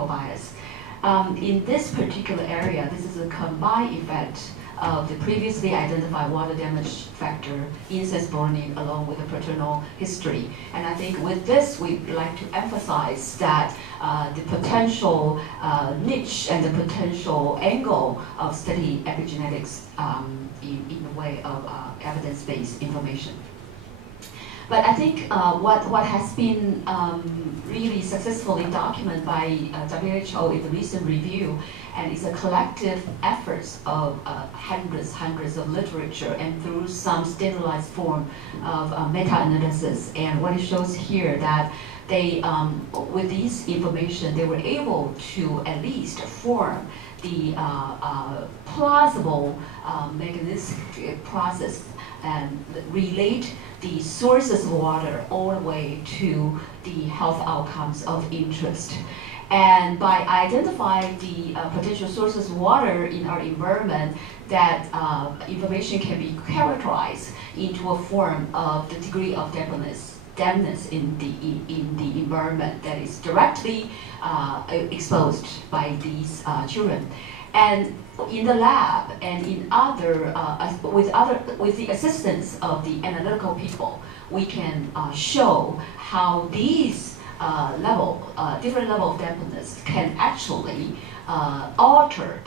medical bias. In this particular area, this is a combined effect of the previously identified water damage factor, incest burning, along with the paternal history. And I think with this, we'd like to emphasize that the potential niche and the potential angle of study epigenetics in the way of evidence-based information. But I think what has been really successfully documented by WHO in the recent review, and it's a collective effort of hundreds of literature and through some standardized form of meta-analysis. And what it shows here that they, with this information, they were able to at least form the plausible mechanistic process and relate the sources of water all the way to the health outcomes of interest. And by identifying the potential sources of water in our environment, that information can be characterized into a form of the degree of dampness in the environment that is directly exposed by these children. And in the lab and in other, with the assistance of the analytical people, we can show how these different level of dampness can actually alter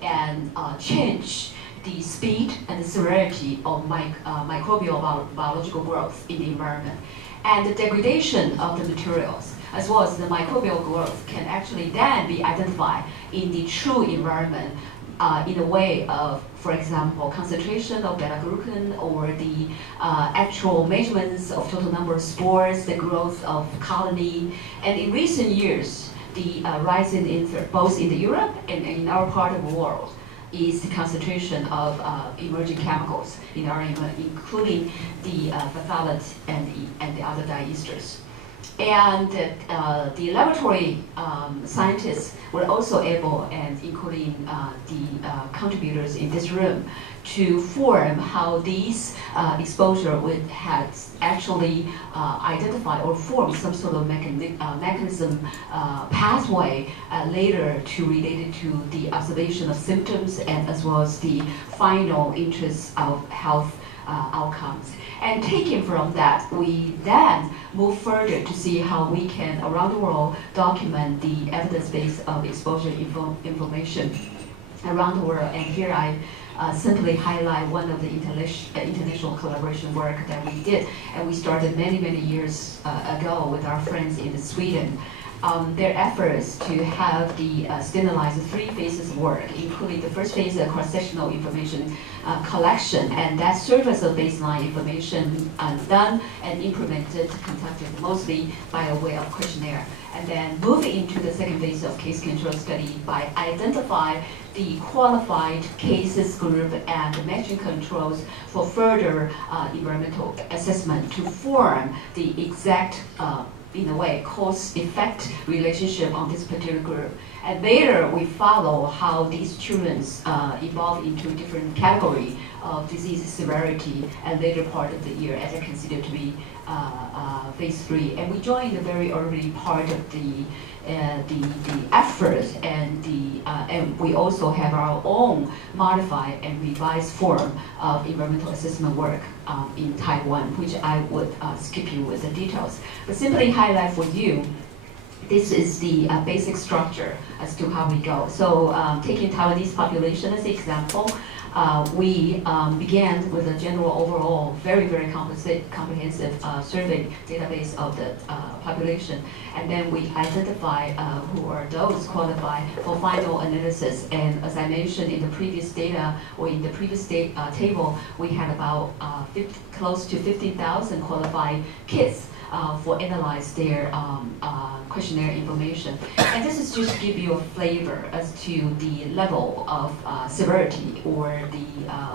and change the speed and the severity of microbial biological growth in the environment. And the degradation of the materials, as well as the microbial growth, can actually then be identified in the true environment in a way of, for example, concentration of beta-glucan, or the actual measurements of total number of spores, the growth of colony. And in recent years, the rise in both in Europe and in our part of the world is the concentration of emerging chemicals in our environment, including the phthalates and the other diesters. And the laboratory scientists were also able, and including the contributors in this room, to form how these exposure would have actually identified or formed some sort of mechanism pathway later to related to the observation of symptoms and as well as the final interest of health outcomes. And taking from that, we then move further to see how we can, around the world, document the evidence base of exposure information around the world. And here I simply highlight one of the international collaboration work that we did. And we started many years ago with our friends in Sweden. Their efforts to have the standardized 3 phases of work, including the first phase of cross-sectional information collection, and that serves as a baseline information done and implemented, conducted mostly by a way of questionnaire. And then moving into the second phase of case control study by identifying the qualified cases group and matching controls for further environmental assessment to form the exact in a way, cause-effect relationship on this particular group. And later, we follow how these children evolve into a different category of disease severity and later part of the year as I consider to be phase 3. And we join the very early part of the effort, and we also have our own modified and revised form of environmental assessment work in Taiwan, which I would skip you with the details, but simply highlight for you. This is the basic structure as to how we go. So taking Taiwanese population as an example, we began with a general overall very comprehensive survey database of the population, and then we identify who are those qualified for final analysis. And as I mentioned in the previous data, or in the previous table, we had about close to 15,000 qualified kids for analyze their questionnaire information. And this is just to give you a flavor as to the level of severity or the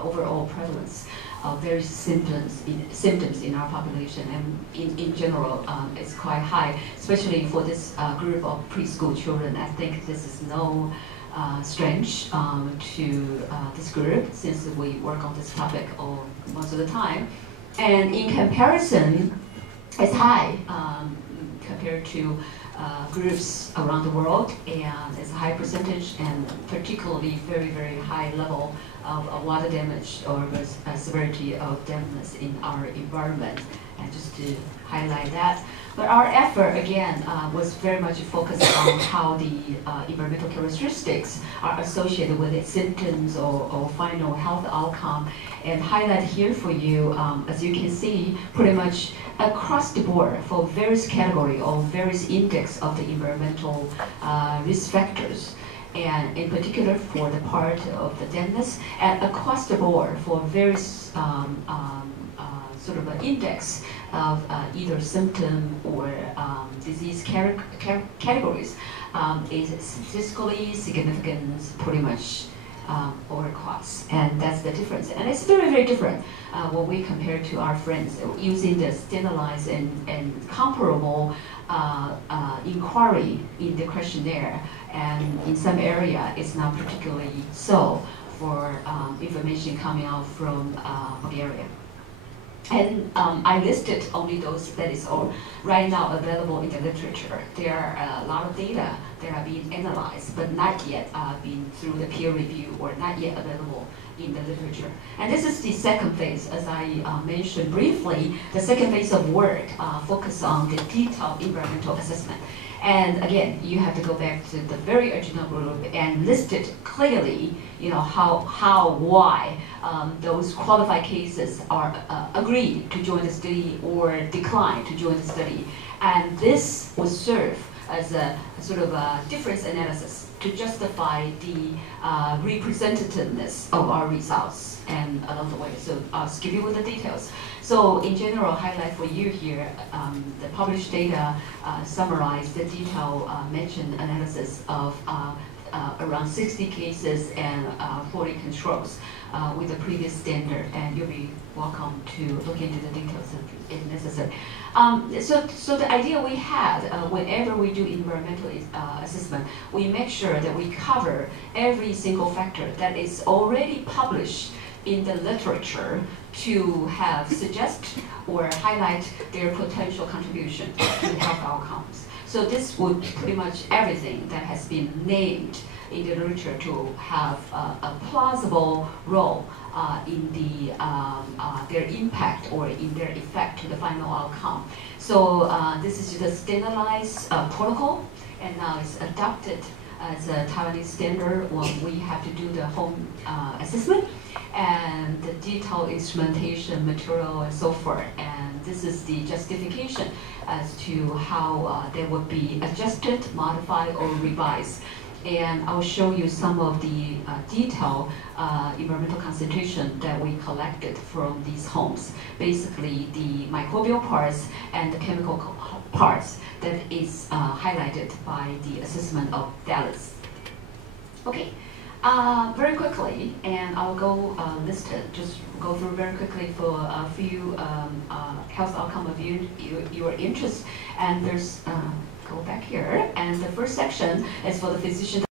overall prevalence of various symptoms in our population. And in general, it's quite high, especially for this group of preschool children. I think this is no strange to this group, since we work on this topic most of the time. And in comparison, it's high compared to groups around the world, and it's a high percentage and particularly very, very high level of water damage or severity of dampness in our environment. And just to highlight that. But our effort, again, was very much focused on how the environmental characteristics are associated with its symptoms or final health outcome. And highlight here for you, as you can see, pretty much across the board for various category or various index of the environmental risk factors. And in particular for the part of the dampness, and across the board for various sort of an index of either symptom or disease categories is statistically significant pretty much all across. And that's the difference. And it's very, very different when we compare to our friends using the standardized and comparable inquiry in the questionnaire. And in some area, it's not particularly so for information coming out from Bulgaria. And I listed only those that is all right now available in the literature. There are a lot of data that are being analyzed, but not yet been through the peer review or not yet available in the literature. And this is the second phase, as I mentioned briefly. The second phase of work focus on the detailed environmental assessment. And again, you have to go back to the very original group and list it clearly, you know, why those qualified cases are agreed to join the study or declined to join the study. And this will serve as a sort of a difference analysis to justify the representativeness of our results and along the way. So I'll skip you with the details. So in general, highlight for you here, the published data summarize the detailed mentioned analysis of around 60 cases and 40 controls with the previous standard, and you'll be welcome to look into the details if necessary. So the idea we had, whenever we do environmental assessment, we make sure that we cover every single factor that is already published in the literature to have suggest or highlight their potential contribution to the health outcomes. So this would pretty much everything that has been named in the literature to have a plausible role in their impact or in their effect to the final outcome. So this is the standardized protocol, and now it's adopted as a Taiwanese standard when we have to do the home assessment and the detailed instrumentation material and so forth. And this is the justification as to how they would be adjusted, modified, or revised. And I'll show you some of the detailed environmental concentration that we collected from these homes. Basically, the microbial parts and the chemical parts that is highlighted by the assessment of Dallas. Okay, very quickly, and I'll go just go through very quickly for a few health outcome of your interest. And there's go back here, and the first section is for the physician